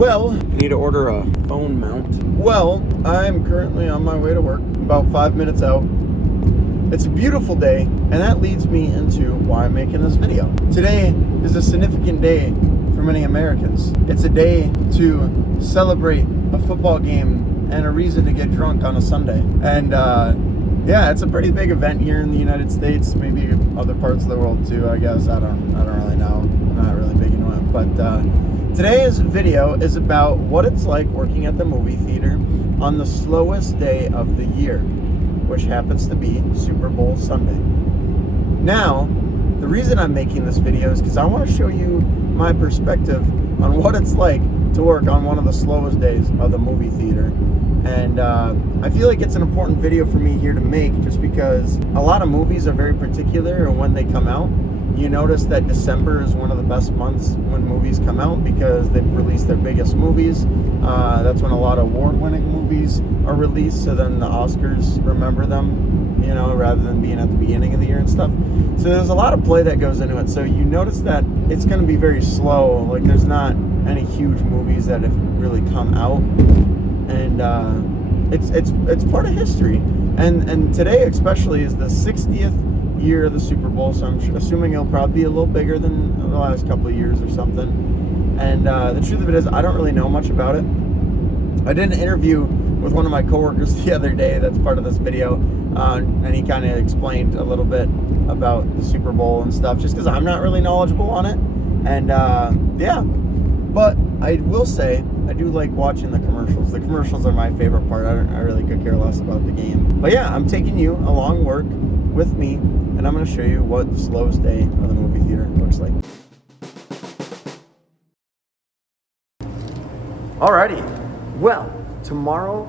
Well, I need to order a phone mount. Well, I'm currently on my way to work, about 5 minutes out. It's a beautiful day, and that leads me into why I'm making this video. Today is a significant day for many Americans. It's a day to celebrate a football game and a reason to get drunk on a Sunday. And yeah, it's a pretty big event here in the United States, maybe other parts of the world too, I guess. I don't really know. I'm not really big into it. But today's video is about what it's like working at the movie theater on the slowest day of the year, which happens to be Super Bowl Sunday. Now, the reason I'm making this video is because I want to show you my perspective on what it's like to work on one of the slowest days of the movie theater. And I feel like it's an important video for me here to make, just because a lot of movies are very particular in when they come out. You notice that December is one of the best months when movies come out because they've released their biggest movies. That's when a lot of award-winning movies are released, so then the Oscars remember them, you know, rather than being at the beginning of the year and stuff. So there's a lot of play that goes into it. So you notice that it's going to be very slow. Like, there's not any huge movies that have really come out. And it's part of history, and today especially is the 60th year of the Super Bowl, so I'm assuming it'll probably be a little bigger than the last couple of years or something. And the truth of it is, I don't really know much about it. I did an interview with one of my coworkers the other day that's part of this video, and he kind of explained a little bit about the Super Bowl and stuff, just because I'm not really knowledgeable on it. And yeah, but I will say I do like watching the commercials. The commercials are my favorite part. I really could care less about the game. But yeah, I'm taking you along work with me, and I'm going to show you what the slowest day of the movie theater looks like. Alrighty, well, tomorrow,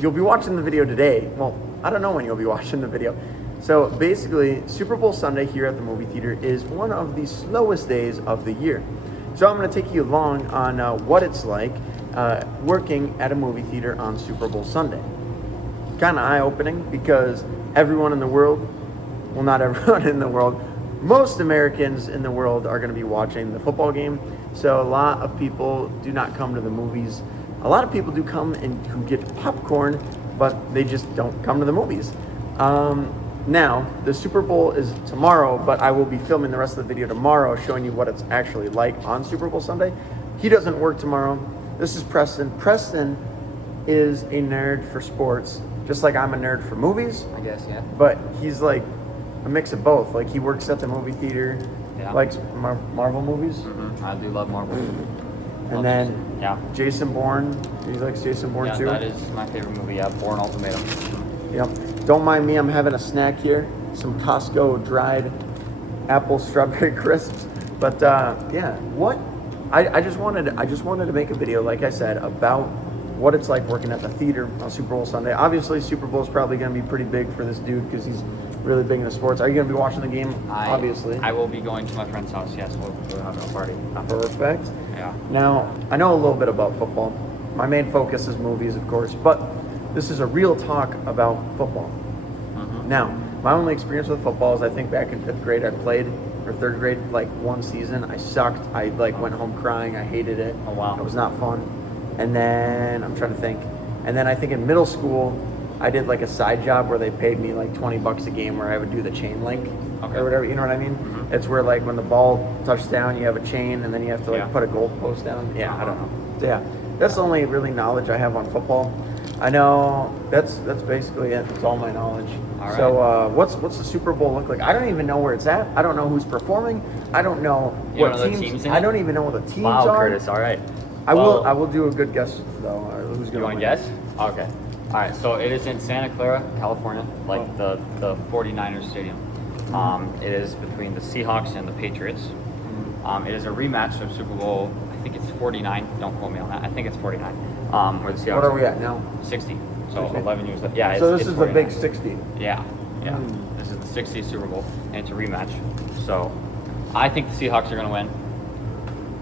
you'll be watching the video today. Well, I don't know when you'll be watching the video. So basically, Super Bowl Sunday here at the movie theater is one of the slowest days of the year. So I'm going to take you along on what it's like working at a movie theater on Super Bowl Sunday. Kind of eye-opening because everyone in the world, well, not everyone in the world, most Americans in the world are going to be watching the football game. So a lot of people do not come to the movies. A lot of people do come and who get popcorn, but they just don't come to the movies. Now, the Super Bowl is tomorrow, but I will be filming the rest of the video tomorrow, showing you what it's actually like on Super Bowl Sunday. He doesn't work tomorrow. This is Preston. Preston is a nerd for sports, just like I'm a nerd for movies. I guess, yeah. But he's like a mix of both. Like, he works at the movie theater, likes Marvel movies. Mm-hmm. I do love Marvel. And then Jason Bourne. He likes Jason Bourne too. Yeah, that is my favorite movie. Yeah, Bourne Ultimatum. Yep. Don't mind me, I'm having a snack here. Some Costco dried apple strawberry crisps. But yeah, I just wanted to make a video, like I said, about what it's like working at the theater on Super Bowl Sunday. Obviously, Super Bowl is probably going to be pretty big for this dude because he's really big into sports. Are you going to be watching the game? Obviously. I will be going to my friend's house, yes. We're having a party. Perfect. Yeah. Now, I know a little bit about football. My main focus is movies, of course, but this is a real talk about football. Mm-hmm. Now, my only experience with football is I think back in 5th grade I played, or 3rd grade, like one season. I sucked. I went home crying. I hated it. Oh, wow. It was not fun. And then, I'm trying to think. And then I think in middle school, I did like a side job where they paid me like $20 a game where I would do the chain link or whatever. You know what I mean? Mm-hmm. It's where like when the ball touched down, you have a chain and then you have to like put a goal post down. Yeah, I don't know. So, yeah, that's the only really knowledge I have on football. I know that's basically it. That's all my knowledge. All right. So what's the Super Bowl look like? I don't even know where it's at. I don't know who's performing. I don't know what teams. I don't even know what the teams are. Wow, Curtis. All right. I will do a good guess though. Who's going to win? You want to guess? Okay. All right. So it is in Santa Clara, California, like the 49ers stadium. It is between the Seahawks and the Patriots. It is a rematch of Super Bowl. I think it's 49. Don't quote me on that. I think it's 49. Where the Seahawks. What are we at now? 60. So 11 years left. Yeah. So this is the 49. big 60. Yeah. Yeah. This is the 60th Super Bowl, and it's a rematch. So I think the Seahawks are going to win.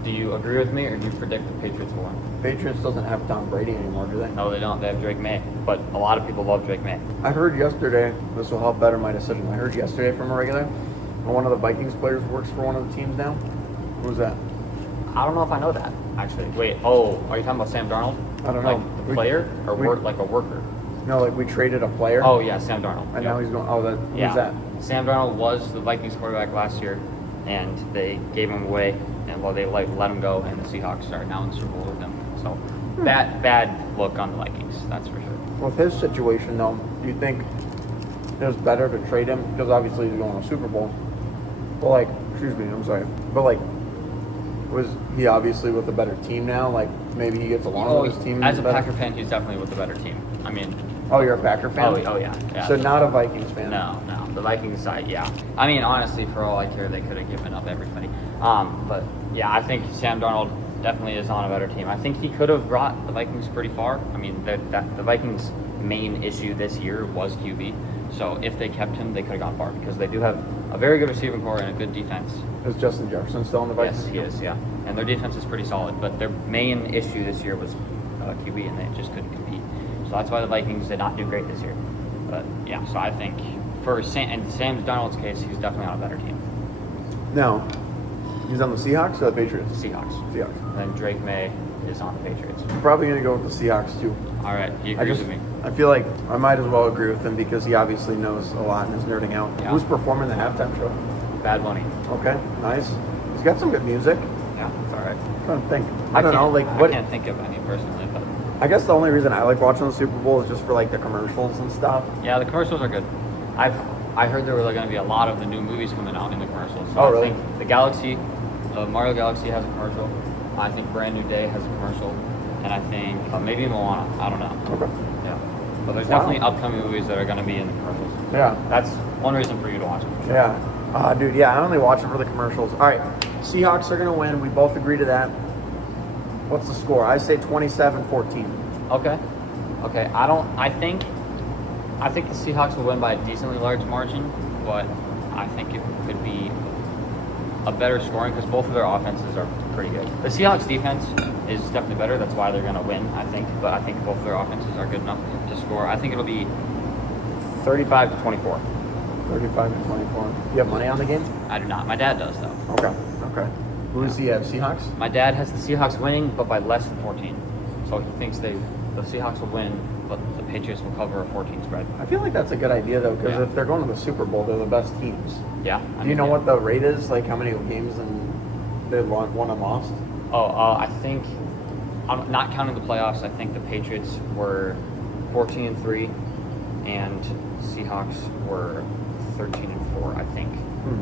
Do you agree with me, or do you predict the Patriots will win? Patriots doesn't have Tom Brady anymore, do they? No, they don't. They have Drake May, but a lot of people love Drake May. I heard yesterday, this will help better my decision. I heard yesterday from a regular, one of the Vikings players works for one of the teams now. Who's that? I don't know if I know that. actually. Wait, oh, are you talking about Sam Darnold? I don't know. Like the player or like a worker? No, like we traded a player. Oh yeah, Sam Darnold. And Yep. now he's going. Oh, who's that? Sam Darnold was the Vikings quarterback last year, and they gave him away, and they let him go, and the Seahawks are now in the Super Bowl with him. So bad look on the Vikings, that's for sure. With his situation, though, do you think it was better to trade him? Because obviously he's going to a Super Bowl. But like, excuse me, I'm sorry. But like, was he obviously with a better team now? Like maybe he gets along with his team. As a better? Packer fan, he's definitely with a better team. I mean. Oh, you're a Packer fan? Oh yeah. So not a Vikings fan? No. The Vikings side, yeah. I mean, honestly, for all I care, they could have given up everybody. But yeah, I think Sam Darnold definitely is on a better team. I think he could have brought the Vikings pretty far. I mean, the Vikings' main issue this year was QB. So if they kept him, they could have gone far because they do have a very good receiving core and a good defense. Is Justin Jefferson still on the Vikings? Yes, he is, yeah. And their defense is pretty solid. But their main issue this year was QB, and they just couldn't compete. So that's why the Vikings did not do great this year. But yeah, so I think for Sam Darnold's case, he's definitely on a better team. No. He's on the Seahawks or the Patriots? Seahawks. Seahawks. And then Drake May is on the Patriots. I'm probably going to go with the Seahawks too. All right, he agrees with me. I feel like I might as well agree with him because he obviously knows a lot and is nerding out. Yeah. Who's performing the halftime show? Bad Bunny. Okay, nice. He's got some good music. Yeah, it's all right. I'm trying to think. I don't know, like what? I can't think of any personally, but I guess the only reason I like watching the Super Bowl is just for like the commercials and stuff. yeah, the commercials are good. I heard there were going to be a lot of the new movies coming out in the commercials. So Oh, I really? think the Mario Galaxy has a commercial. I think Brand New Day has a commercial, and I think maybe Moana. I don't know. Okay. Yeah, but there's Wow. definitely upcoming movies that are going to be in the commercials. Yeah. That's one reason for you to watch it. Yeah. Dude, yeah, I only watch it for the commercials. All right, Seahawks are going to win. We both agree to that. What's the score? I say 27-14. Okay. I think the Seahawks will win by a decently large margin, but I think it could be a better scoring because both of their offenses are pretty good. The Seahawks defense is definitely better. That's why they're going to win, I think. But I think both of their offenses are good enough to score. I think it'll be 35-24. 35-24. You have money on the game? I do not. My dad does, though. Okay. Who does he have? Seahawks? My dad has the Seahawks winning, but by less than 14. So he thinks the Seahawks will win, but the Patriots will cover a 14 spread. I feel like that's a good idea though, because Yeah. if they're going to the Super Bowl, they're the best teams. Yeah. Do you know what the rate is? Like how many games and they won and lost? I think, I'm not counting the playoffs, I think the Patriots were 14-3 and Seahawks were 13-4, I think.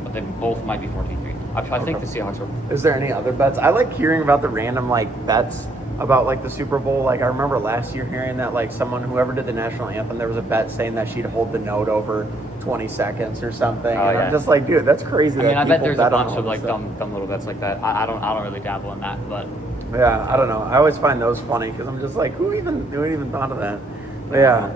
But they both might be 14-3. I think the Seahawks were. Is there any other bets? I like hearing about the random like bets about like the Super Bowl. Like I remember last year hearing that like whoever did the national anthem, there was a bet saying that she'd hold the note over 20 seconds or something. Oh, and yeah. I'm just like, dude, that's crazy. I mean, I bet there's a on bunch all of this like stuff. dumb little bets like that. I don't really dabble in that, but Yeah, I don't know. I always find those funny because I'm just like, who even thought of that? But yeah.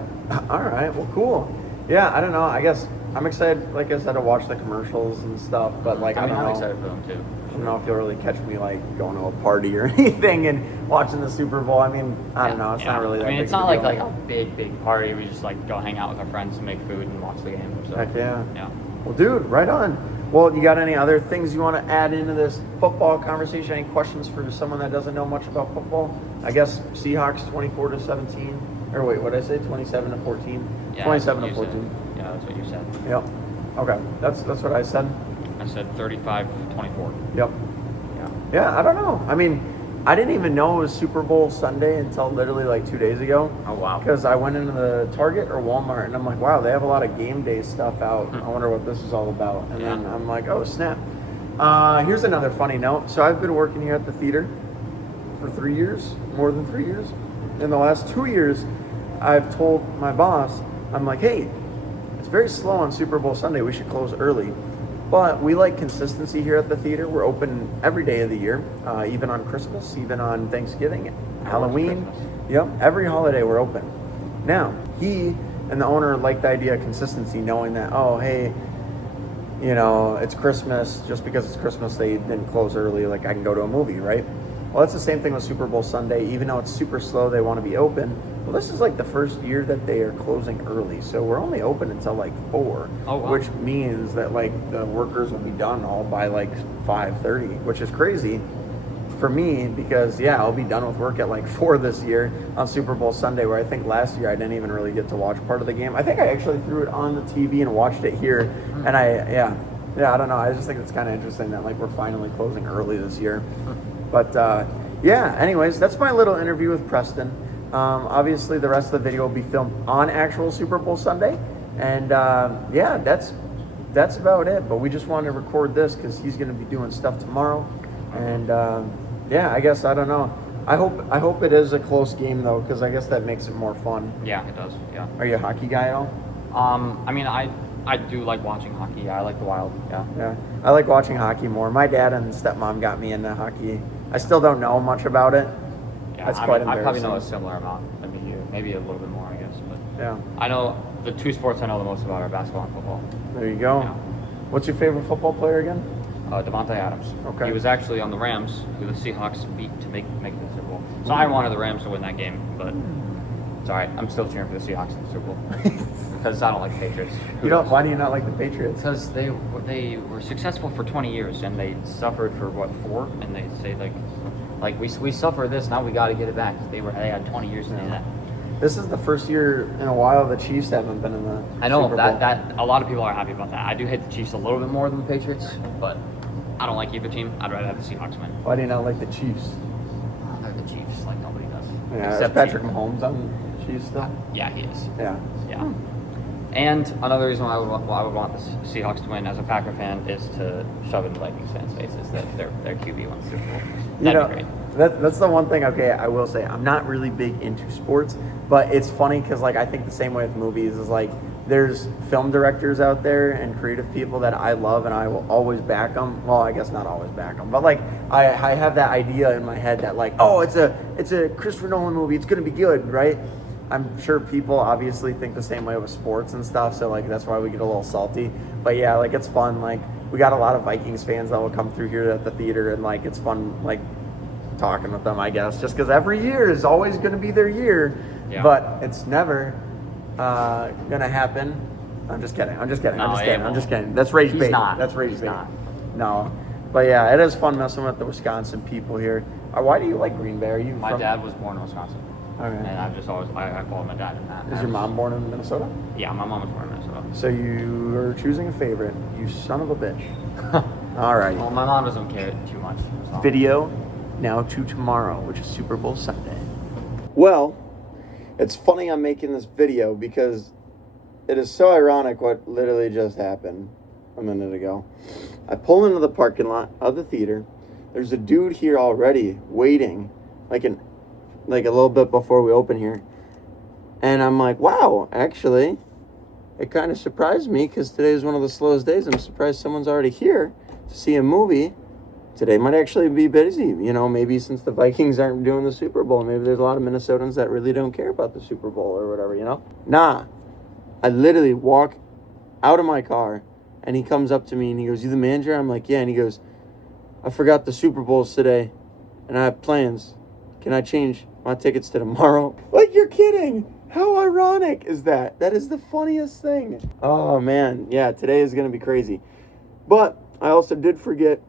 All right. Well, cool. Yeah, I don't know. I guess I'm excited, like I said, to watch the commercials and stuff. But like, I don't I'm know. excited for them too. I don't know if you'll really catch me like going to a party or anything and watching the Super Bowl. I mean, I don't know. It's not really that big it's of not a like deal. a big party. We just like go hang out with our friends and make food and watch the game. So, Heck yeah. Yeah. Well, dude, right on. Well, you got any other things you want to add into this football conversation? Any questions for someone that doesn't know much about football? I guess Seahawks 24-17. Or wait, what did I say? 27-14. Yeah, 27-14. Yeah, that's what you said. Yep. Okay, that's what I said. I said 35-24. Yep. Yeah, I don't know. I mean, I didn't even know it was Super Bowl Sunday until literally like 2 days ago. Oh, wow. Because I went into the Target or Walmart and I'm like, wow, they have a lot of game day stuff out. I wonder what this is all about. And then I'm like, oh, snap. Here's another funny note. So I've been working here at the theater for 3 years, more than 3 years. In the last 2 years, I've told my boss, I'm like, hey, it's very slow on Super Bowl Sunday. We should close early. But we like consistency here at the theater. We're open every day of the year, even on Christmas, even on Thanksgiving, Halloween. Yep, every holiday we're open. Now, he and the owner like the idea of consistency, knowing that, oh, hey, you know, it's Christmas. Just because it's Christmas, they didn't close early. Like, I can go to a movie, right? Well, that's the same thing with Super Bowl Sunday. Even though it's super slow, they want to be open. Well, this is like the first year that they are closing early. So we're only open until like 4. Oh, wow. Which means that like the workers will be done all by like 5:30, which is crazy for me, because yeah, I'll be done with work at like 4 this year on Super Bowl Sunday, where I think last year I didn't even really get to watch part of the game. I think I actually threw it on the TV and watched it here, and I don't know. I just think it's kind of interesting that like we're finally closing early this year. But yeah, anyways, that's my little interview with Preston. Obviously, the rest of the video will be filmed on actual Super Bowl Sunday, and yeah, that's about it. But we just wanted to record this because he's going to be doing stuff tomorrow. And yeah, I guess I don't know. I hope it is a close game though, because I guess that makes it more fun. Yeah, it does. Yeah. Are you a hockey guy at all? I mean, I do like watching hockey. Yeah, I like the Wild. Yeah. Yeah, I like watching hockey more. My dad and stepmom got me into hockey. I still don't know much about it. Yeah, That's I quite mean, I probably embarrassing. know a similar amount than you, maybe a little bit more, I guess. But Yeah. I know the two sports I know the most about are basketball and football. There you go. Yeah. What's your favorite football player again? Devontae Adams. Okay. He was actually on the Rams, who the Seahawks beat to make the Super Bowl. So I wanted the Rams to win that game, but it's all right. I'm still cheering for the Seahawks in the Super Bowl because I don't like the Patriots. Why do you not like the Patriots? Because they were successful for 20 years and they suffered for what, 4? And they say like we suffered this, now we got to get it back. They had 20 years to do that. This is the first year in a while the Chiefs haven't been in the I know Super Bowl. that a lot of people are happy about that. I do hate the Chiefs a little bit more than the Patriots, but I don't like either team. I'd rather have the Seahawks win. Why do you not like the Chiefs? I like the Chiefs like nobody does. Yeah, Except is Patrick Mahomes on Chiefs stuff? Yeah, he is. Yeah. Yeah. And another reason why I would want the Seahawks to win as a Packer fan is to shove in Vikings fans' faces that their QB won the Super Bowl. That'd be great. That's the one thing, okay, I will say, I'm not really big into sports, but it's funny because, like, I think the same way with movies is, like, there's film directors out there and creative people that I love and I will always back them. Well, I guess not always back them, but, like, I have that idea in my head that, like, oh, it's a Christopher Nolan movie, it's going to be good, right? I'm sure people obviously think the same way with sports and stuff, so, like, that's why we get a little salty. But, yeah, like, it's fun. Like, we got a lot of Vikings fans that will come through here at the theater, and, like, it's fun, like, talking with them, I guess, just because every year is always going to be their year, but it's never going to happen. I'm just kidding. That's rage bait. That's rage bait. No, but yeah, it is fun messing with the Wisconsin people here. Why do you like Green Bay? Are you My from... dad was born in Wisconsin. Okay. And I've just always I followed my dad in that. Is your mom born in Minnesota? Yeah, my mom was born in Minnesota. So you are choosing a favorite. You son of a bitch. All right. Well, my mom doesn't care too much. So. Video now to tomorrow, which is Super Bowl Sunday. Well, it's funny I'm making this video because it is so ironic what literally just happened a minute ago. I pull into the parking lot of the theater. There's a dude here already waiting, like a little bit before we open here. And I'm like, wow, actually, it kind of surprised me because today is one of the slowest days. I'm surprised someone's already here to see a movie. Today might actually be busy, you know, maybe since the Vikings aren't doing the Super Bowl, maybe there's a lot of Minnesotans that really don't care about the Super Bowl or whatever, you know? Nah, I literally walk out of my car and he comes up to me and he goes, you the manager? I'm like, yeah. And he goes, I forgot the Super Bowl's today and I have plans. Can I change my tickets to tomorrow? Like, you're kidding. How ironic is that? That is the funniest thing. Oh, man. Yeah, today is going to be crazy. But I also did forget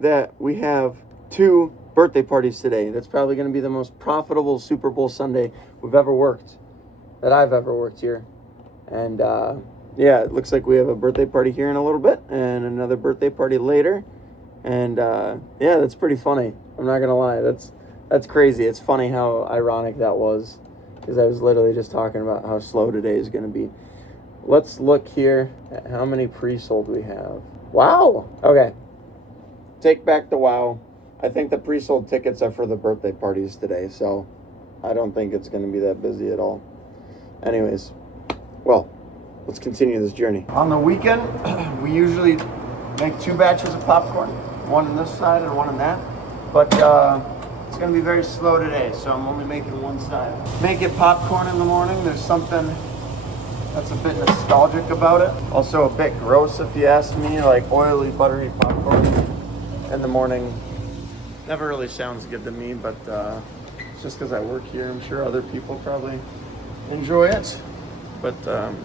that we have 2 birthday parties today. That's probably going to be the most profitable Super Bowl Sunday we've ever worked, that I've ever worked here. And yeah, it looks like we have a birthday party here in a little bit and another birthday party later. And yeah, that's pretty funny. I'm not going to lie. That's crazy. It's funny how ironic that was because I was literally just talking about how slow today is going to be. Let's look here at how many pre-sold we have. Wow. Okay. Take back the wow. I think the pre-sold tickets are for the birthday parties today, so I don't think it's going to be that busy at all. Anyways, well, let's continue this journey. On the weekend, we usually make 2 batches of popcorn, one on this side and one on that, but it's going to be very slow today, so I'm only making one side. Making popcorn in the morning, there's something that's a bit nostalgic about it. Also a bit gross if you ask me, like oily, buttery popcorn in the morning never really sounds good to me, but it's just because I work here. I'm sure other people probably enjoy it, but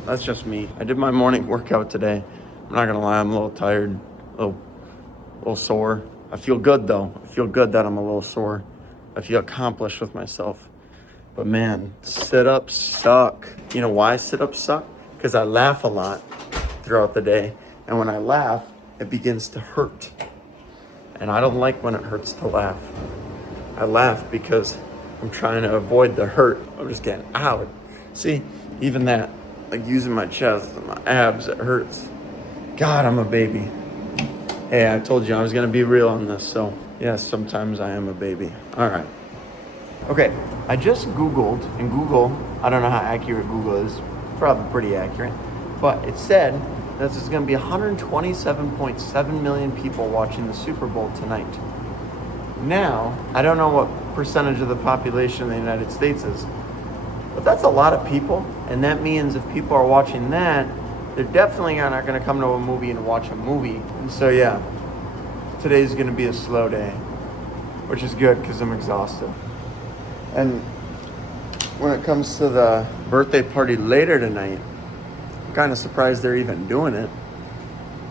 that's just me. I did my morning workout today. I'm not gonna lie, I'm a little tired, a little sore, I feel good though. I feel good that I'm a little sore. I feel accomplished with myself. But man, sit-ups suck. You know why sit-ups suck? Because I laugh a lot throughout the day. And when I laugh, it begins to hurt. And I don't like when it hurts to laugh. I laugh because I'm trying to avoid the hurt. I'm just getting out. See, even that, like using my chest and my abs, it hurts. God, I'm a baby. Hey, I told you I was gonna be real on this, so yes, sometimes I am a baby. All right. Okay, I just Googled, and Google, I don't know how accurate Google is, probably pretty accurate, but it said that there's gonna be 127.7 million people watching the Super Bowl tonight. Now, I don't know what percentage of the population in the United States is, but that's a lot of people, and that means if people are watching that, they're definitely not going to come to a movie and watch a movie. And so yeah, today's going to be a slow day, which is good because I'm exhausted. And when it comes to the birthday party later tonight, I'm kind of surprised they're even doing it,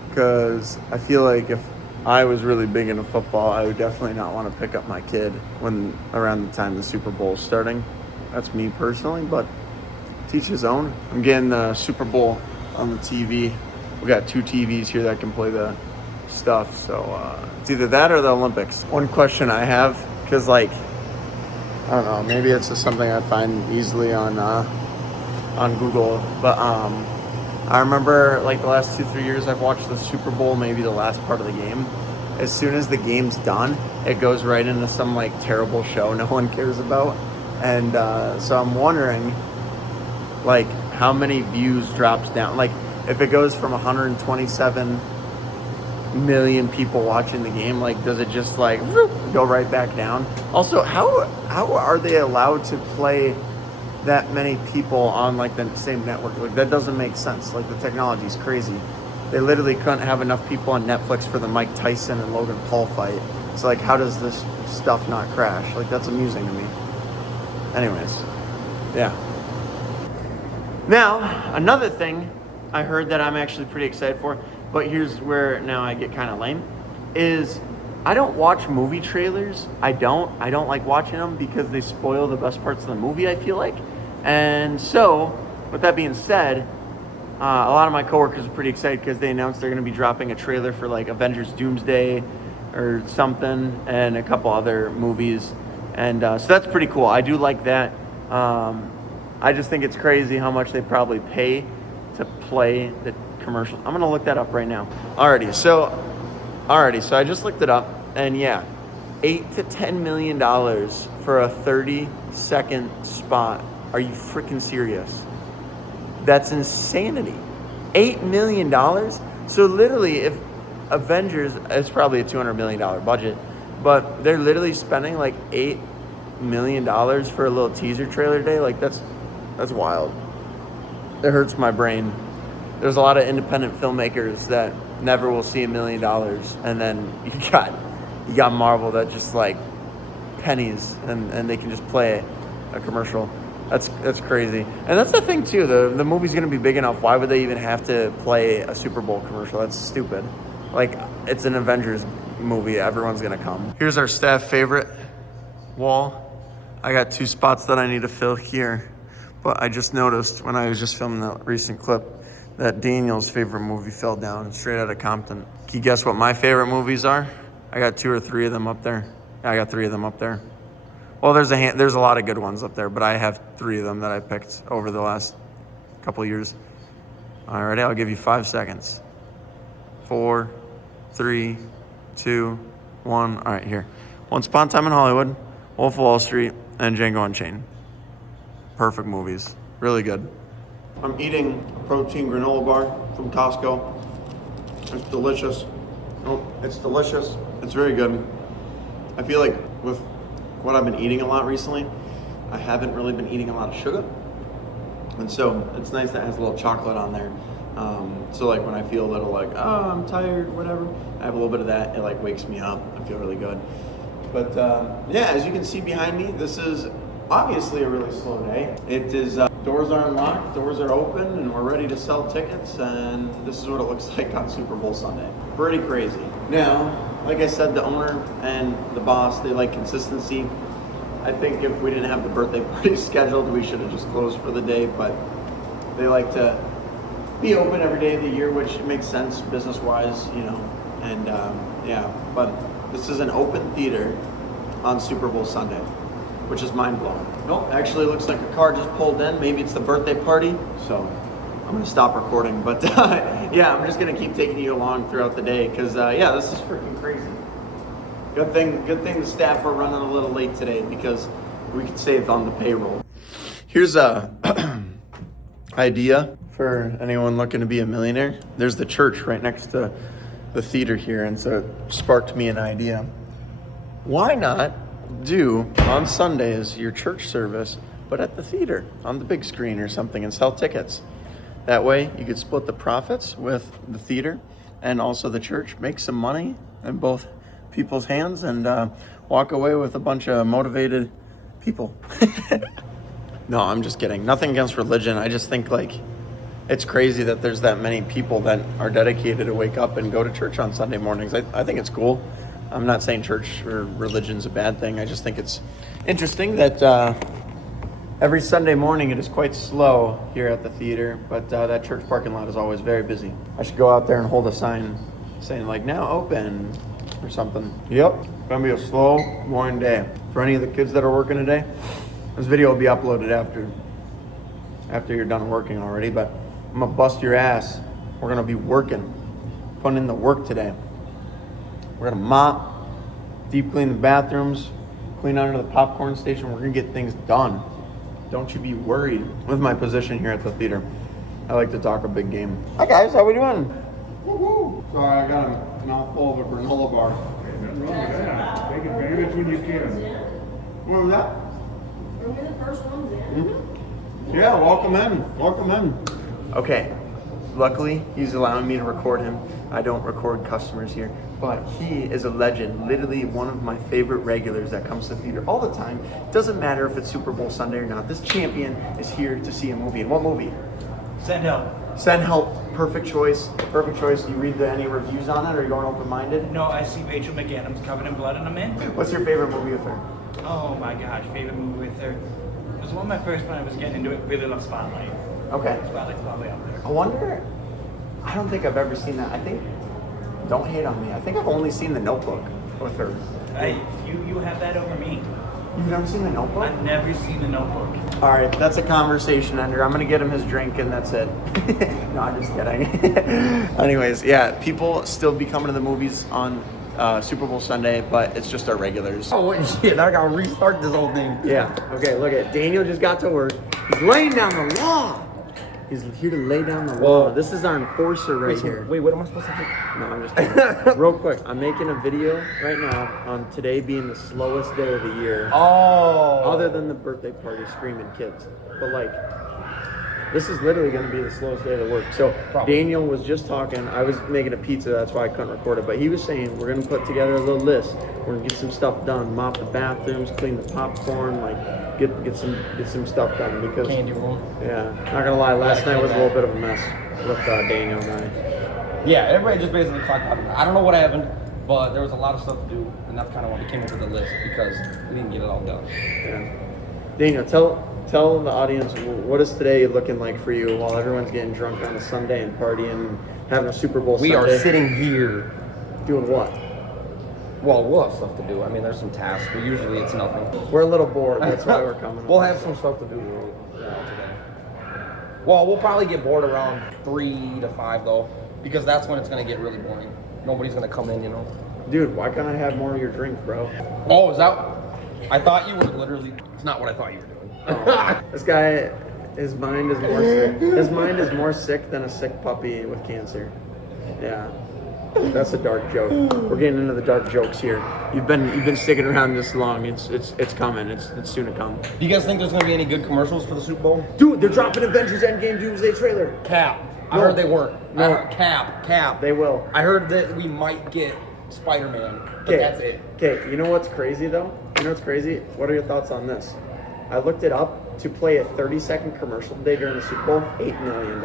because I feel like if I was really big into football, I would definitely not want to pick up my kid when around the time the Super Bowl is starting. That's me personally, but teach his own. I'm getting the Super Bowl on the TV. We got 2 TVs here that can play the stuff, so it's either that or the Olympics. One question I have, because like, I don't know, maybe it's just something I find easily on Google, but I remember like the last 2-3 years I've watched the Super Bowl, maybe the last part of the game. As soon as the game's done, it goes right into some like terrible show no one cares about, and so I'm wondering like how many views drops down. Like if it goes from 127 million people watching the game, like does it just like whoop, go right back down? Also, how are they allowed to play that many people on like the same network? Like that doesn't make sense. Like the technology is crazy. They literally couldn't have enough people on Netflix for the Mike Tyson and Logan Paul fight. So like how does this stuff not crash? Like that's amusing to me. Anyways, yeah. Now, another thing I heard that I'm actually pretty excited for, but here's where now I get kind of lame, is I don't watch movie trailers. I don't like watching them because they spoil the best parts of the movie, I feel like. And so, with that being said, a lot of my coworkers are pretty excited because they announced they're going to be dropping a trailer for like Avengers Doomsday or something, and a couple other movies. And so that's pretty cool. I do like that. I just think it's crazy how much they probably pay to play the commercial. I'm gonna look that up right now. Alrighty, so I just looked it up, and yeah, $8 to $10 million for a 30-second spot. Are you freaking serious? That's insanity. $8 million? So literally, if Avengers, it's probably a $200 million budget, but they're literally spending like $8 million for a little teaser trailer day. Like that's wild. It hurts my brain. There's a lot of independent filmmakers that never will see $1 million, and then you got Marvel that just like pennies, and they can just play a commercial. That's crazy. And that's the thing too. The movie's gonna be big enough. Why would they even have to play a Super Bowl commercial? That's stupid. Like it's an Avengers movie. Everyone's gonna come. Here's our staff favorite wall. I got 2 spots that I need to fill here. But I just noticed when I was just filming that recent clip that Daniel's favorite movie fell down straight out of Compton. Can you guess what my favorite movies are? I got 2 or 3 of them up there. I got 3 of them up there. Well, there's a lot of good ones up there, but I have 3 of them that I picked over the last couple of years. Alrighty, I'll give you 5 seconds. 4, 3, 2, 1. All right, here. Once Upon a Time in Hollywood, Wolf of Wall Street, and Django Unchained. Perfect movies. Really good. I'm eating a protein granola bar from Costco. It's delicious. Oh, it's delicious. It's very good. I feel like with what I've been eating a lot recently, I haven't really been eating a lot of sugar. And so it's nice that it has a little chocolate on there. So like when I feel a little like, oh, I'm tired, whatever, I have a little bit of that. It like wakes me up. I feel really good. But yeah, as you can see behind me, this is obviously a really slow day. It is, doors are unlocked, doors are open, and we're ready to sell tickets, and this is what it looks like on Super Bowl Sunday. Pretty crazy. Now, Like I said, the owner and the boss, they like consistency. I think if we didn't have the birthday party scheduled, we should have just closed for the day, but they like to be open every day of the year, which makes sense business-wise, you know, and yeah, but this is an open theater on Super Bowl Sunday, which is mind-blowing. Nope, actually looks like a car just pulled in. Maybe it's the birthday party, so I'm gonna stop recording, but yeah, I'm just gonna keep taking you along throughout the day, because yeah, this is freaking crazy. Good thing the staff are running a little late today, because we could save on the payroll. Here's a idea for anyone looking to be a millionaire. There's the church right next to the theater here, and so it sparked me an idea. Why not do on Sundays your church service, but at the theater on the big screen or something, and sell tickets? That way you could split the profits with the theater and also the church, make some money in both people's hands, and walk away with a bunch of motivated people. No, I'm just kidding. Nothing against religion. I just think like it's crazy that there's that many people that are dedicated to wake up and go to church on Sunday mornings. I think it's cool. I'm not saying church or religion's a bad thing. I just think it's interesting that every Sunday morning it is quite slow here at the theater, but that church parking lot is always very busy. I should go out there and hold a sign saying like, now open or something. Yep, gonna be a slow morning day. For any of the kids that are working today, this video will be uploaded after you're done working already, but I'm gonna bust your ass. We're gonna be working, putting in the work today. We're gonna mop, deep clean the bathrooms, clean under the popcorn station. We're gonna get things done. Don't you be worried with my position here at the theater. I like to talk a big game. Hi guys, how we doing? Woo-hoo. Sorry, I got a mouthful of a granola bar. Nothing wrong with that. Take advantage when you can. What was that? We're the first ones in. Mm-hmm. Yeah, welcome in. Okay, luckily he's allowing me to record him. I don't record customers here, but he is a legend, literally one of my favorite regulars that comes to the theater all the time. Doesn't matter if it's Super Bowl Sunday or not. This champion is here to see a movie. And what movie? Send help. Send Help. Perfect choice. Perfect choice. You read any reviews on it, or are you going open-minded? No, I see Rachel McAdams covered in blood and I'm in. What's your favorite movie with her? Oh my gosh, favorite movie with her. It was one of my first when I was getting into it. Really love Spotlight. Okay. Spotlight's probably up there. I wonder, I don't think I've ever seen that. I think, don't hate on me, I think I've only seen The Notebook with her. Hey, you have that over me. You've never seen The Notebook? I've never seen a Notebook. All right, that's a conversation ender. I'm gonna get him his drink and that's it. No, I'm just kidding. Anyways, yeah, people still be coming to the movies on Super Bowl Sunday, but it's just our regulars. Oh shit, I gotta restart this whole thing. Yeah, okay, look at Daniel just got to work. He's laying down the law. He's here to lay down the law. This is our enforcer right here. Wait, what am I supposed to do? No, I'm just kidding. Real quick, I'm making a video right now on today being the slowest day of the year. Oh. Other than the birthday party screaming kids. But like, this is literally gonna be the slowest day of the work. So Probably. Daniel was just talking, I was making a pizza, that's why I couldn't record it. But he was saying, we're gonna put together a little list. We're gonna get some stuff done, mop the bathrooms, clean the popcorn, like get some stuff done because Candy room. yeah, not gonna lie, last night was a little bit of a mess with Daniel and I. Yeah, everybody just basically clocked out. I don't know what happened, but there was a lot of stuff to do, and that's kind of why we came up with the list because we didn't get it all done. Yeah. Daniel, tell the audience, what is today looking like for you while everyone's getting drunk on a Sunday and partying and having a Super Bowl We Sunday? are sitting here. Doing what? Well, we'll have stuff to do. I mean, there's some tasks, but usually it's nothing. We're a little bored, that's why we're coming. We'll have some stuff to do today. Well, we'll probably get bored around 3 to 5 though, because that's when it's gonna get really boring. Nobody's gonna come in, you know. Dude, why can't I have more of your drink, bro? Oh, is that? I thought you were literally. It's not what I thought you were doing. Oh, this guy, his mind is more sick. His mind is more sick than a sick puppy with cancer. Yeah. That's a dark joke. We're getting into the dark jokes here. You've been sticking around this long. It's coming. It's soon to come. Do you guys think there's gonna be any good commercials for the Super Bowl? Dude, they're dropping Avengers Endgame Doomsday trailer. Cap. I No. heard they weren't. No. Cap. They will. I heard that we might get Spider-Man, but that's it. Okay, you know what's crazy though? You know what's crazy? What are your thoughts on this? I looked it up. To play a 30-second commercial today during the Super Bowl, $8 million.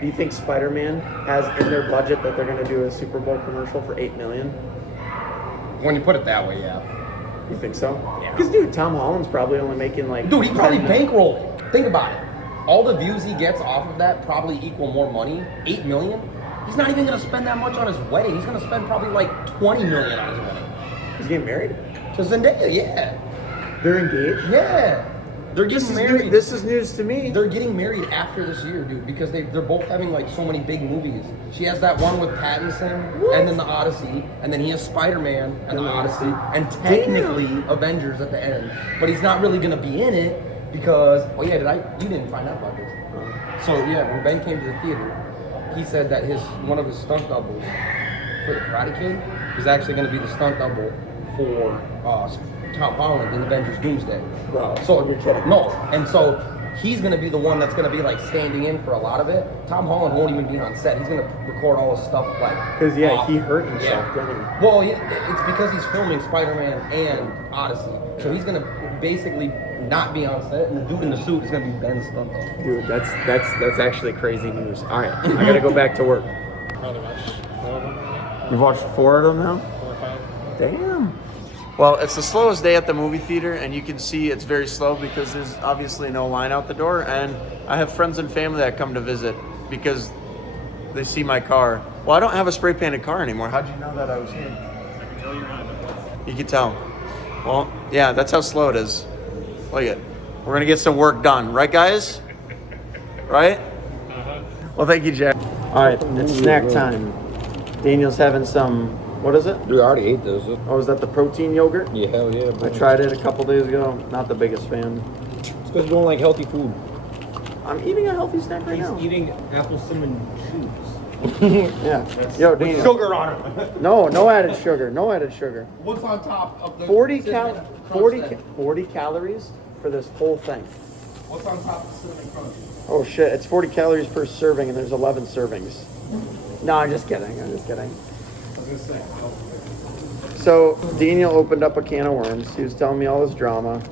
Do you think Spider-Man has in their budget that they're going to do a Super Bowl commercial for $8 million? When you put it that way, yeah. You think so? Yeah. Because, dude, Tom Holland's probably only making like... Dude, he probably 10 bankrolled it. Think about it. All the views he gets off of that probably equal more money. 8 million? He's not even gonna spend that much on his wedding. He's gonna spend probably like 20 million on his wedding. He's getting married? To Zendaya, yeah. They're engaged? Yeah. They're getting married. This is news to me. They're getting married after this year, dude, because they're both having like so many big movies. She has that one with Pattinson, and then the Odyssey, and then he has Spider-Man, and then the Odyssey, and technically Avengers at the end. But he's not really gonna be in it because, oh yeah, you didn't find out about this. So yeah, when Ben came to the theater, he said that one of his stunt doubles for the Karate Kid is actually gonna be the stunt double for Tom Holland in Avengers Doomsday. Bro, so you're kidding. No, and so he's gonna be the one that's gonna be like standing in for a lot of it. Tom Holland won't even be on set. He's gonna record all his stuff like. Because off. he hurt himself, didn't he? Well, it's because he's filming Spider-Man and Odyssey, so he's gonna basically not be on set, and the dude in the suit is gonna be Ben stunt double. Dude, that's actually crazy news. All right, I gotta go back to work. Probably watched 4 of them. You've watched 4 of them now? 4 or 5. Damn. Well, it's the slowest day at the movie theater, and you can see it's very slow because there's obviously no line out the door. And I have friends and family that come to visit because they see my car. Well, I don't have a spray painted car anymore. How'd you know that I was here? I can tell you're not. You can tell. Well, yeah, that's how slow it is. Look at it. We're gonna get some work done, right, guys? Right? Well, thank you, Jack. All right, it's snack time. Daniel's having some. What is it? Dude, I already ate this. Oh, is that the protein yogurt? Yeah, hell yeah. I tried it a couple days ago. Not the biggest fan. It's because you don't like healthy food. I'm eating a healthy snack right now. He's eating apple cinnamon chews. Yeah. Yo, Daniel. Sugar on it. No added sugar. No added sugar. What's on top of the 40 cinnamon calories for this whole thing. What's on top of the cinnamon crunch? Oh shit! It's 40 calories per serving, and there's 11 servings. No, I'm just kidding. I was gonna say. So Daniel opened up a can of worms. He was telling me all this drama.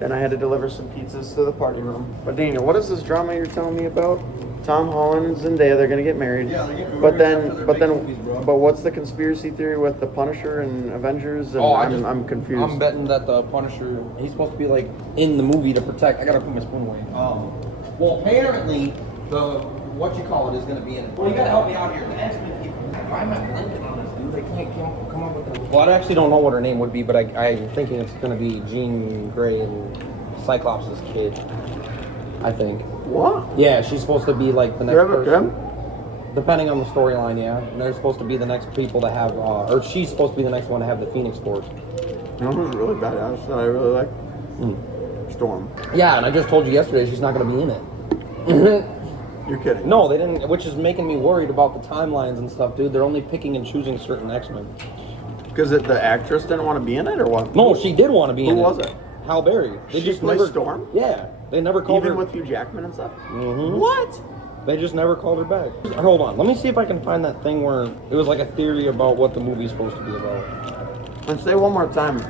Then I had to deliver some pizzas to the party room. But Daniel, what is this drama you're telling me about? Tom Holland and Zendaya, they're gonna get married. Yeah, they're getting But married after then, they're making movies, bro. what's the conspiracy theory with the Punisher and Avengers? And I'm confused. I'm betting that the Punisher, he's supposed to be like in the movie to protect. I gotta put my spoon away. Well, apparently the what you call it is gonna be in it. Well, you gotta help me out here. The X-Men people. Why am I blinking on this, dude? I can't come up with it. Well, I actually don't know what her name would be, but I'm thinking it's gonna be Jean Grey and Cyclops' kid. I think. What? Yeah, she's supposed to be like the next Remember person. them? Depending on the storyline, yeah. And they're supposed to be the next people to have, or she's supposed to be the next one to have the Phoenix Force. You know who's really badass that I really like? Storm. Yeah, and I just told you yesterday she's not going to be in it. You're kidding. No, they didn't, which is making me worried about the timelines and stuff, dude. They're only picking and choosing certain X-Men. Because the actress didn't want to be in it, or what? No, she did want to be in it. Who was it? Halle Berry. They She just plays never Storm? Yeah, they never called Even her. with Hugh Jackman and stuff? Mhm. What? They just never called her back. Hold on, let me see if I can find that thing where it was like a theory about what the movie's supposed to be about. And say one more time.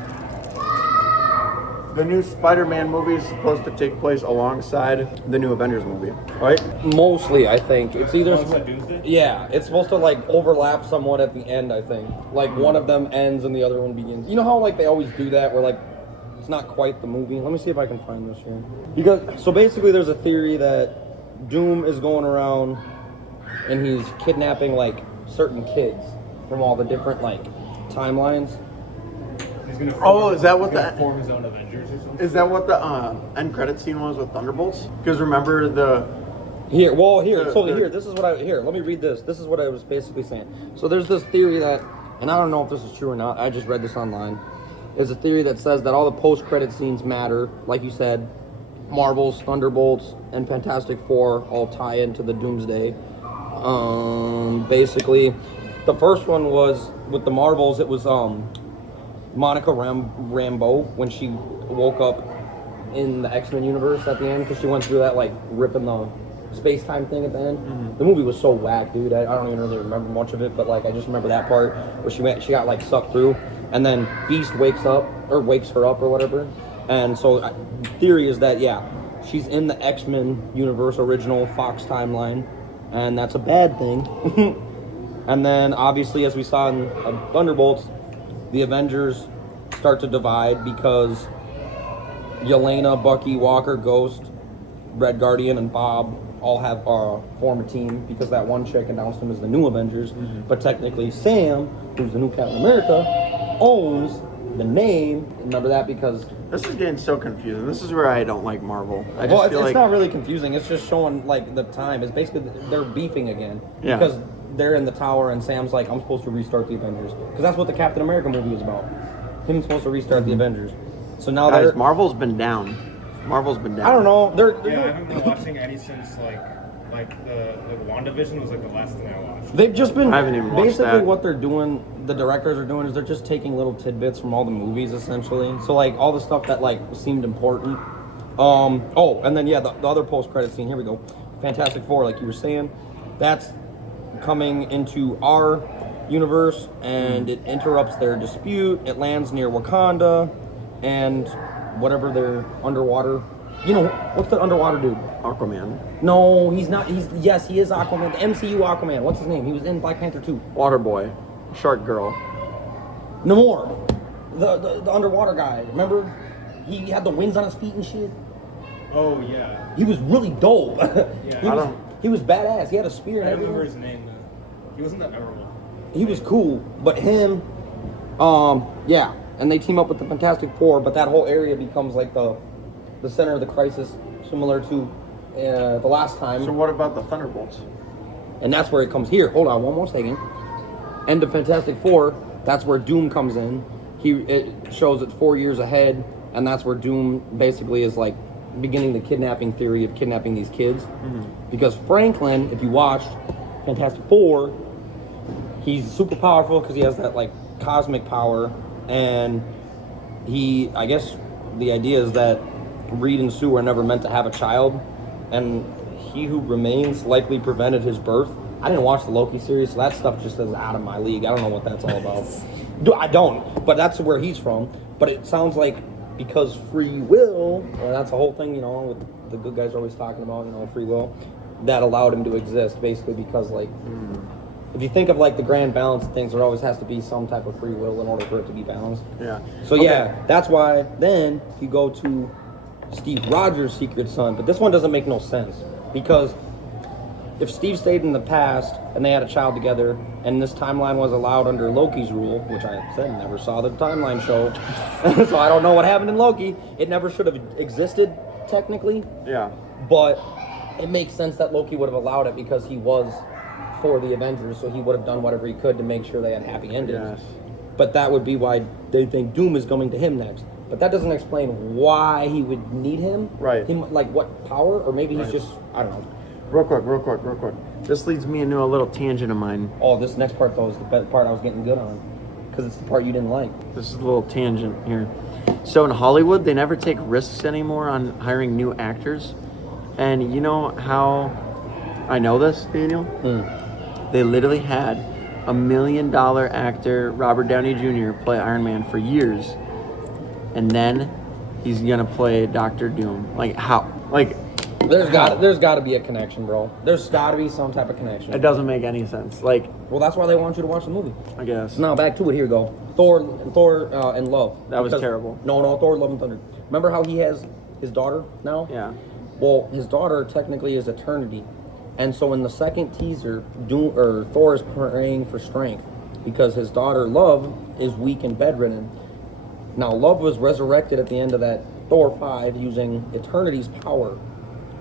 The new Spider-Man movie is supposed to take place alongside the new Avengers movie, right? Mostly, I think it's either. Alongside Doomsday? Yeah, it's supposed to like overlap somewhat at the end. I think like one of them ends and the other one begins. You know how like they always do that, where like it's not quite the movie. Let me see if I can find this here. Because so basically, there's a theory that Doom is going around and he's kidnapping like certain kids from all the different like timelines. He's gonna Is that what that? form his own Avengers or something? Is that what the end credit scene was with Thunderbolts? Because remember the Here, The- this is what let me read this. This is what I was basically saying. So there's this theory that, and I don't know if this is true or not, I just read this online. There's a theory that says that all the post-credit scenes matter, like you said, Marvel's, Thunderbolts, and Fantastic Four all tie into the Doomsday. Basically, the first one was, with the Marvels, it was Monica Rambeau, when she woke up in the X-Men universe at the end, because she went through that, like, ripping the space-time thing at the end. Mm-hmm. The movie was so whack, dude. I don't even really remember much of it, but like I just remember that part where she got like sucked through, and then Beast wakes her up or whatever. And so theory is that she's in the X-Men universe original Fox timeline, and that's a bad thing. And then obviously, as we saw in Thunderbolts, the Avengers start to divide because Yelena, Bucky, Walker, Ghost, Red Guardian, and Bob all have form a team because that one chick announced them as the new Avengers. But technically, Sam, who's the new Captain America, owns the name. Remember that because This is getting so confusing. This is where I don't like Marvel. I just well, feel it's like not really confusing. It's just showing like the time. It's basically they're beefing again Yeah. because they're in the tower and Sam's like, I'm supposed to restart the Avengers because that's what the Captain America movie was about. Him supposed to restart the Avengers. So now guys, they're Marvel's been down. Marvel's been down. I don't know. They're Yeah, I haven't been watching any since like the WandaVision was like the last thing I watched. They've just been I haven't even watched basically that. what they're doing. The directors are doing is they're just taking little tidbits from all the movies essentially. So like all the stuff that like seemed important. Oh, and then yeah, the other post-credit scene. Here we go. Fantastic Four, like you were saying, that's coming into our universe, and it interrupts their dispute. It lands near Wakanda, and whatever their underwater. You know what's the underwater dude? Aquaman. No, he's not. Yes, he is Aquaman. The MCU Aquaman. What's his name? He was in Black Panther 2. Waterboy. Shark Girl. Namor, the underwater guy. Remember, he had the wings on his feet and shit. Oh yeah. He was really dope. Yeah. He was badass. He had a spear and I everything. remember his name though. He wasn't that memorable. He was cool, but him, yeah. And they team up with the Fantastic Four, but that whole area becomes like the center of the crisis, similar to the last time. So what about the Thunderbolts? And that's where it comes here. Hold on, one more second. End of Fantastic Four, that's where Doom comes in. It shows it 4 years ahead, and that's where Doom basically is like beginning the kidnapping theory of kidnapping these kids. Because Franklin, if you watched Fantastic Four, he's super powerful because he has that like cosmic power, and I guess the idea is that Reed and Sue are never meant to have a child, and he who remains likely prevented his birth. I didn't watch the Loki series, so that stuff just is out of my league. I don't know what that's all about. I don't, but that's where he's from. But it sounds like because free will, and that's the whole thing, you know, with the good guys are always talking about, you know, free will, that allowed him to exist, basically because, like, if you think of, like, the grand balance of things, there always has to be some type of free will in order for it to be balanced. Yeah. So, yeah, that's why then you go to Steve Rogers' Secret Son, but this one doesn't make no sense because if Steve stayed in the past and they had a child together and this timeline was allowed under Loki's rule, which I said never saw the timeline show, so I don't know what happened in Loki. It never should have existed technically, Yeah. but it makes sense that Loki would have allowed it because he was for the Avengers, so he would have done whatever he could to make sure they had happy endings. Yes. But that would be why they think Doom is coming to him next. But that doesn't explain why he would need him. Right. Like what power? Or maybe he's Right. just, I don't know. Real quick. This leads me into a little tangent of mine. Oh, this next part though is the best part I was getting good on. Because it's the part you didn't like. This is a little tangent here. So in Hollywood, they never take risks anymore on hiring new actors. And you know how I know this, Daniel? They literally had $1 million actor Robert Downey Jr. play Iron Man for years. And then he's gonna play Doctor Doom. Like how? Like There's got to be a connection, bro. There's got to be some type of connection. it doesn't make any sense. Like Well, that's why they want you to watch the movie. I guess. Now back to it. Here we go. Thor and Love. That was terrible. No, Thor, Love and Thunder. Remember how he has his daughter now? Yeah. Well, his daughter technically is Eternity, and so in the second teaser, Thor is praying for strength because his daughter Love is weak and bedridden. Now, Love was resurrected at the end of that Thor 5 using Eternity's power,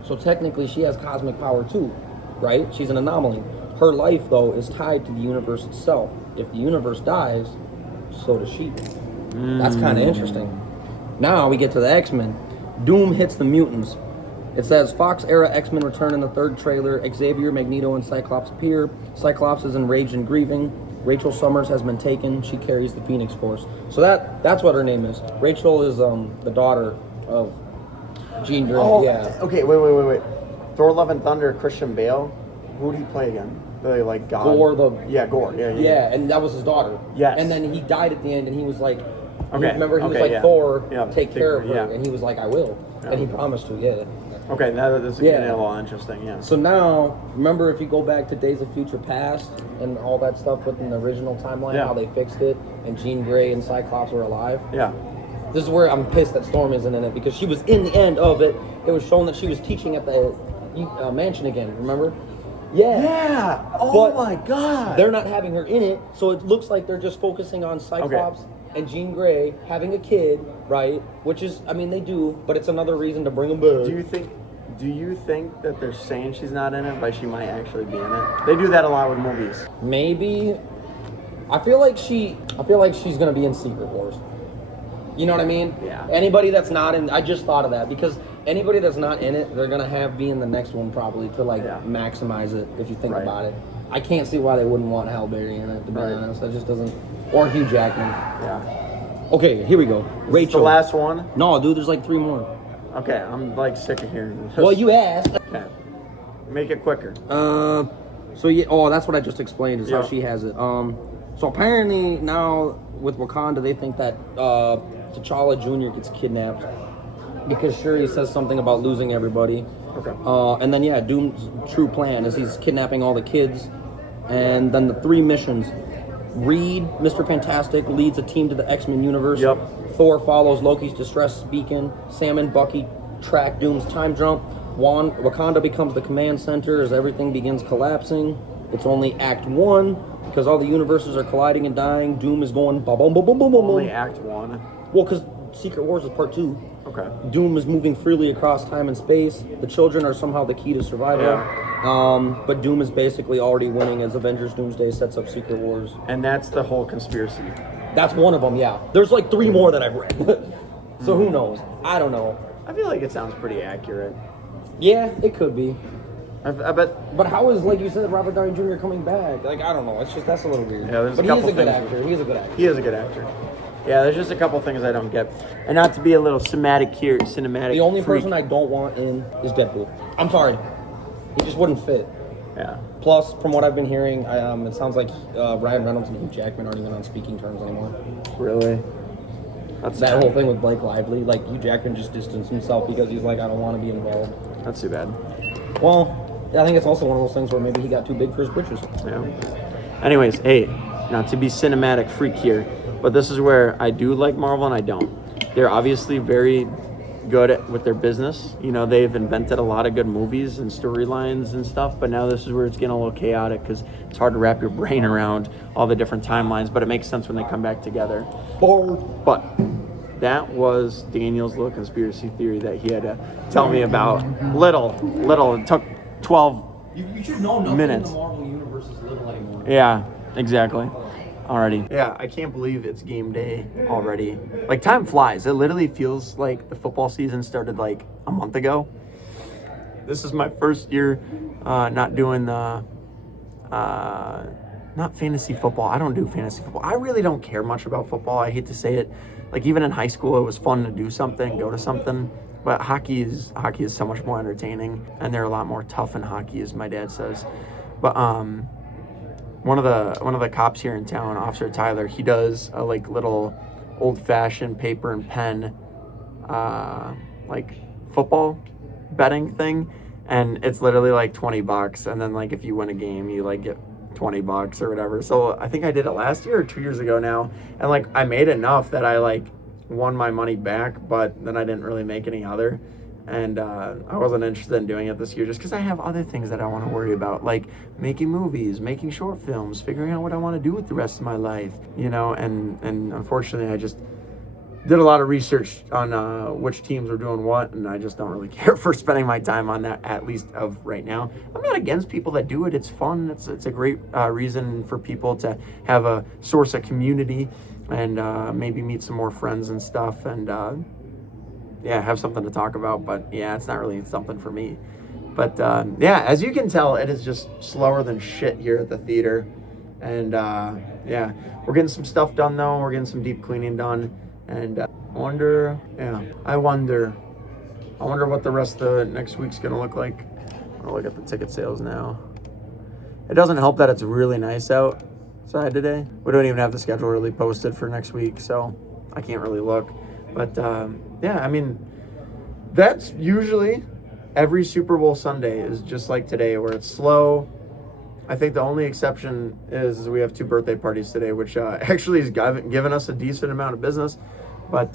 so technically she has cosmic power too, right? She's an anomaly. Her life, though, is tied to the universe itself. If the universe dies, so does she. That's kind of interesting. Now we get to the X-Men. Doom hits the mutants. It says Fox-era X-Men return in the third trailer. Xavier, Magneto, and Cyclops appear. Cyclops is enraged and grieving. Rachel Summers has been taken. She carries the Phoenix Force. So that's what her name is. Rachel is the daughter of Jean Grey. Oh, Yeah. Okay, wait. Thor: Love and Thunder, Christian Bale. Who did he play again? Like God. Gore Gore. Yeah. Yeah, and that was his daughter. Yes. And then he died at the end, and he was like, Okay, remember he was okay, like, yeah. Thor, Yeah, take care of her, yeah. and he was like, I will. Yeah. And he promised to, yeah. Okay, that's Yeah. getting a little interesting, yeah. So now, remember if you go back to Days of Future Past and all that stuff within the original timeline, Yeah. how they fixed it, and Jean Grey and Cyclops were alive? Yeah. This is where I'm pissed that Storm isn't in it, because she was in the end of it. It was shown that she was teaching at the mansion again, remember? Yeah. Yeah. Oh But my God. They're not having her in it, so it looks like they're just focusing on Cyclops and Jean Grey having a kid, right? Which is, I mean, they do, but it's another reason to bring them back. Do you think that they're saying she's not in it, but she might actually be in it? They do that a lot with movies. Maybe. I feel like she's gonna be in Secret Wars. You know what I mean? Yeah. Anybody that's not in, I just thought of that, because anybody that's not in it, they're gonna be in the next one probably to maximize it. If you think Right. about it, I can't see why they wouldn't want Halle Berry in it. To be Right. honest, that just doesn't. Or Hugh Jackman. Yeah. Okay, here we go. Is Rachel. the last one? No, dude, there's like 3 more. Okay, I'm like sick of hearing this. Well, you asked. Okay. Make it quicker. So yeah, oh, that's what I just explained is Yeah. how she has it. So apparently now with Wakanda, they think that T'Challa Jr. gets kidnapped because Shuri says something about losing everybody. Okay. And then yeah, Doom's true plan is he's kidnapping all the kids, and then the 3 missions. Reed, Mr. Fantastic, leads a team to the X-Men universe. Yep. Thor follows Loki's distress beacon. Sam and Bucky track Doom's time jump. Wakanda becomes the command center as everything begins collapsing. It's only Act 1 because all the universes are colliding and dying. Doom is going boom, boom, boom, boom, boom, boom. Only Act 1. Well, because Secret Wars is Part 2. Okay. Doom is moving freely across time and space. The children are somehow the key to survival. But Doom is basically already winning as Avengers Doomsday sets up Secret Wars. And that's the whole conspiracy. That's one of them, yeah. There's like 3 more that I've read. So who knows? I don't know. I feel like it sounds pretty accurate. Yeah, it could be. I bet. But how is, like you said, Robert Downey Jr. coming back? Like, I don't know. It's just, that's a little weird. Yeah, there's but a he is couple a good things actor. He is a good actor. He is a good actor. Yeah, there's just a couple things I don't get. And not to be a little cinematic The only freak. person I don't want in is Deadpool. I'm sorry. He just wouldn't fit. Yeah. Plus, from what I've been hearing, it sounds like Ryan Reynolds and Hugh Jackman aren't even on speaking terms anymore. Really? That's That whole thing with Blake Lively, like Hugh Jackman just distanced himself because he's like, I don't want to be involved. That's too bad. Well, I think it's also one of those things where maybe he got too big for his britches. Yeah. Anyways, hey, not to be cinematic freak here, but this is where I do like Marvel and I don't. They're obviously very good with their business. You know, they've invented a lot of good movies and storylines and stuff, but now this is where it's getting a little chaotic because it's hard to wrap your brain around all the different timelines, but it makes sense when they come back together. But that was Daniel's little conspiracy theory that he had to tell me about. Little. It took 12 You should know nothing minutes. in the Marvel universe is little anymore. Yeah, exactly. Alrighty. Yeah, I can't believe it's game day already. Like, time flies. It literally feels like the football season started like a month ago. This is my first year not doing the not fantasy football. I don't do fantasy football. I really don't care much about football. I hate to say it. Like, even in high school, it was fun to do something, go to something. But hockey is so much more entertaining, and they're a lot more tough in hockey, as my dad says. But one of the cops here in town, Officer Tyler, he does a like little old-fashioned paper and pen like football betting thing, and it's literally like $20, and then like if you win a game, you like get $20 or whatever. So I think I did it last year or 2 years ago now, and like I made enough that I like won my money back, but then I didn't really make any other. And I wasn't interested in doing it this year just because I have other things that I want to worry about, like making movies, making short films, figuring out what I want to do with the rest of my life, you know, and unfortunately I just did a lot of research on which teams were doing what, and I just don't really care for spending my time on that, at least of right now. I'm not against people that do it. It's fun. It's a great reason for people to have a source of community and maybe meet some more friends and stuff, and yeah, have something to talk about. But yeah, it's not really something for me. But yeah, as you can tell, it is just slower than shit here at the theater. And yeah, we're getting some stuff done though. We're getting some deep cleaning done. And I wonder what the rest of the next week's gonna look like. I'll look at the ticket sales now. It doesn't help that it's really nice outside today. We don't even have the schedule really posted for next week, so I can't really look. But yeah, I mean, that's usually every Super Bowl Sunday is just like today, where it's slow. I think the only exception is we have 2 birthday parties today, which actually has given us a decent amount of business, but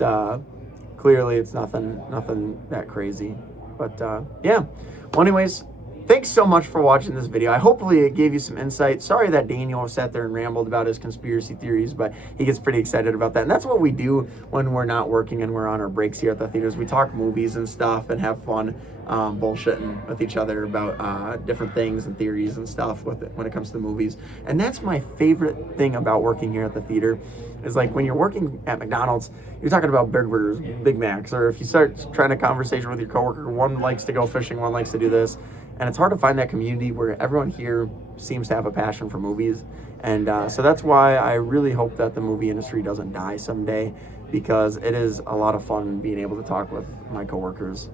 clearly it's nothing that crazy. But yeah. Well, anyways, thanks so much for watching this video. Hopefully it gave you some insight. Sorry that Daniel sat there and rambled about his conspiracy theories, but he gets pretty excited about that. And that's what we do when we're not working and we're on our breaks here at the theaters. We talk movies and stuff and have fun bullshitting with each other about different things and theories and stuff when it comes to movies. And that's my favorite thing about working here at the theater, is like when you're working at McDonald's, you're talking about burgers, Big Macs, or if you start trying a conversation with your coworker, one likes to go fishing, one likes to do this. And it's hard to find that community where everyone here seems to have a passion for movies. And so that's why I really hope that the movie industry doesn't die someday, because it is a lot of fun being able to talk with my coworkers.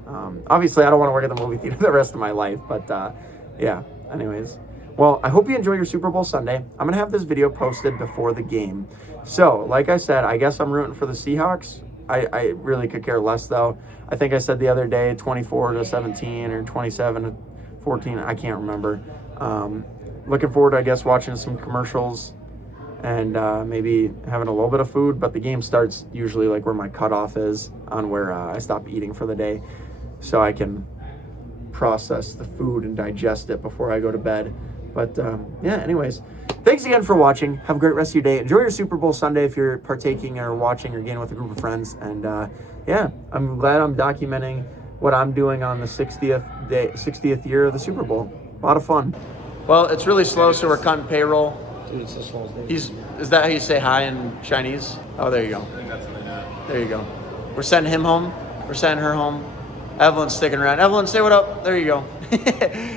Obviously, I don't want to work at the movie theater the rest of my life, but yeah, anyways. Well, I hope you enjoy your Super Bowl Sunday. I'm going to have this video posted before the game. So, like I said, I guess I'm rooting for the Seahawks. I really could care less, though. I think I said the other day 24-17 or 27-14. I can't remember. Looking forward to, I guess, watching some commercials and maybe having a little bit of food. But the game starts usually like where my cutoff is on where I stop eating for the day, so I can process the food and digest it before I go to bed. But yeah, anyways, thanks again for watching. Have a great rest of your day. Enjoy your Super Bowl Sunday if you're partaking or watching or getting with a group of friends. And yeah, I'm glad I'm documenting what I'm doing on the 60th year of the Super Bowl. A lot of fun. Well, it's really slow, so we're cutting payroll. Dude, it's the slowest day. Is that how you say hi in Chinese? Oh, there you go. I think that's what I meant. There you go. We're sending him home. We're sending her home. Evelyn's sticking around. Evelyn, say what up. There you go.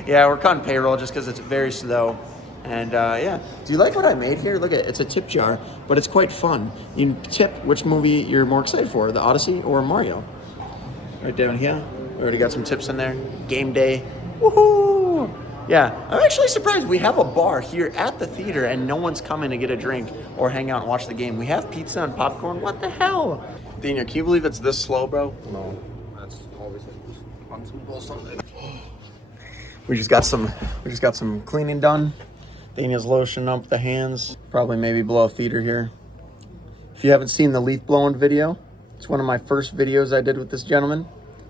Yeah, we're cutting payroll just because it's very slow. And yeah. Do you like what I made here? Look at it. It's a tip jar, but it's quite fun. You can tip which movie you're more excited for, The Odyssey or Mario. Right down here. We already got some tips in there. Game day. Woohoo! Yeah, I'm actually surprised we have a bar here at the theater and no one's coming to get a drink or hang out and watch the game. We have pizza and popcorn. What the hell? Daniel, can you believe it's this slow, bro? No, that's always like this on Super Bowl Sunday. We just got some cleaning done. Daniel's lotioning up the hands. Probably maybe blow a theater here. If you haven't seen the leaf blowing video, it's one of my first videos I did with this gentleman.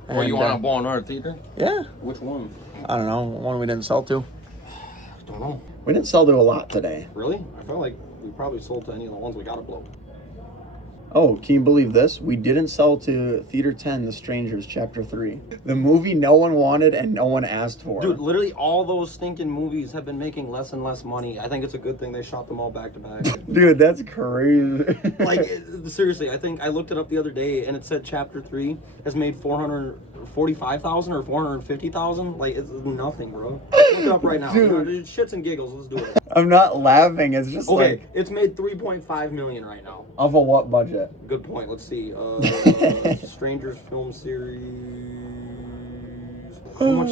Oh, you want to blow another theater? Yeah. Which one? I don't know. One we didn't sell to. I don't know. We didn't sell to a lot today. Really? I felt like we probably sold to any of the ones we got to blow. Oh, can you believe this? We didn't sell to Theater 10, The Strangers, Chapter 3. The movie no one wanted and no one asked for. Dude, literally all those stinking movies have been making less and less money. I think it's a good thing they shot them all back to back. Dude, that's crazy. Like, seriously, I think I looked it up the other day and it said Chapter 3 has made $445,000 or $450,000. Like, it's nothing, bro. Look it up right now. Dude. You know, shits and giggles, let's do it. I'm not laughing. It's just Okay, like... it's made $3.5 million right now. Of a what budget? Good point. Let's see. Strangers film series. How much?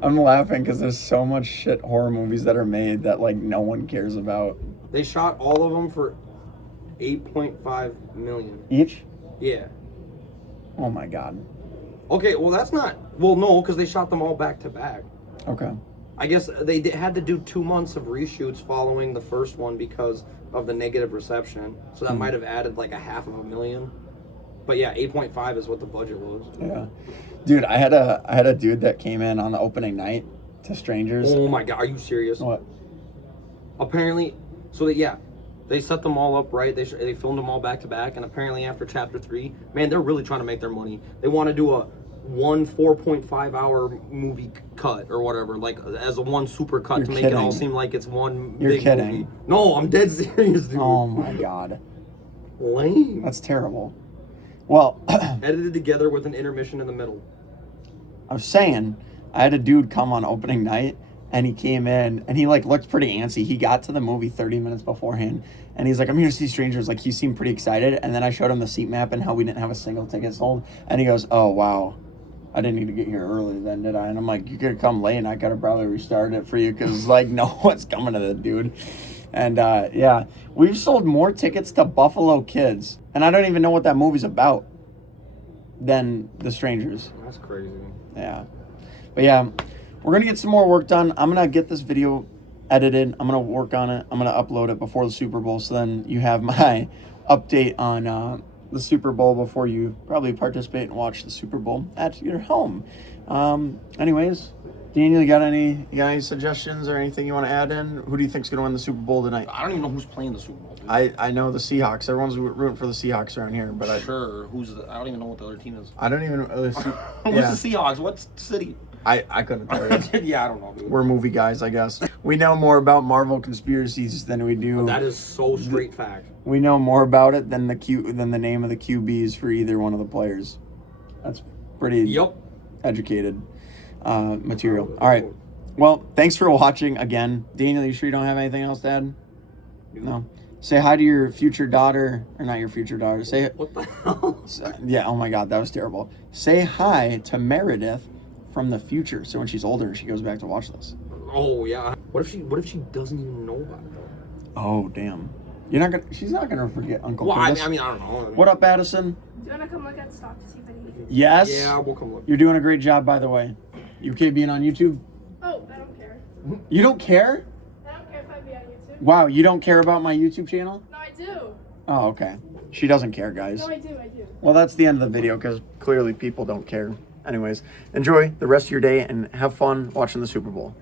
I'm laughing because there's so much shit horror movies that are made that like no one cares about. They shot all of them for $8.5 million. Each? Yeah. Oh my god. Okay, well that's not. Well, no, because they shot them all back to back. Okay. I guess they had to do 2 months of reshoots following the first one because of the negative reception. So that might have added like $500,000. But yeah, 8.5 is what the budget was. Yeah. Dude, I had a dude that came in on the opening night to Strangers. Oh my god, are you serious? What? Apparently, so they set them all up right. They filmed them all back to back, and apparently after Chapter 3, man, they're really trying to make their money. They want to do a 4.5 hour movie cut or whatever, like as a one super cut to make it all seem like it's one big movie. No, I'm dead serious, dude. Oh my god. Lame. That's terrible. Well, edited together with an intermission in the middle. I was saying, I had a dude come on opening night, and he came in, and he like looked pretty antsy. He got to the movie 30 minutes beforehand, and he's like, "I'm here to see Strangers." Like, he seemed pretty excited, and then I showed him the seat map and how we didn't have a single ticket sold, and he goes, "Oh wow, I didn't need to get here early then, did I?" And I'm like, "You could have come late, and I could have probably restarted it for you, because like no one's coming to the dude." And yeah, we've sold more tickets to Buffalo Kids, and I don't even know what that movie's about, than The Strangers. That's crazy. Yeah. But yeah, we're going to get some more work done. I'm going to get this video edited. I'm going to work on it. I'm going to upload it before the Super Bowl. So then you have my update on the Super Bowl before you probably participate and watch the Super Bowl at your home. Anyways, Daniel, you got any suggestions or anything you want to add in? Who do you think's going to win the Super Bowl tonight? I don't even know who's playing the Super Bowl. Dude. I know the Seahawks. Everyone's rooting for the Seahawks around here, but I don't even know what the other team is. don't even know. Who's the Seahawks? What city? I couldn't tell you. Yeah, I don't know, dude. We're movie guys, I guess. We know more about Marvel conspiracies than we do. That is so straight fact. We know more about it than the name of the QBs for either one of the players. That's pretty educated material. All right. Well, thanks for watching again. Daniel, you sure you don't have anything else to add? No. Say hi to your future daughter, or not your future daughter. Say What the hell? yeah. Oh my God, that was terrible. Say hi to Meredith from the future. So when she's older, she goes back to watch this. Oh yeah. What if she doesn't even know about it though? Oh damn. She's not gonna forget Uncle Well, Curtis. I mean, I don't know. What up, Addison? Do you want to come look at stock to see if anything? Yes. Yeah, we'll come look. You're doing a great job, by the way. You okay being on YouTube? Oh, I don't care. You don't care? I don't care if I be on YouTube. Wow, you don't care about my YouTube channel? No, I do. Oh, okay. She doesn't care, guys. No, I do. I do. Well, that's the end of the video because clearly people don't care. Anyways, enjoy the rest of your day and have fun watching the Super Bowl.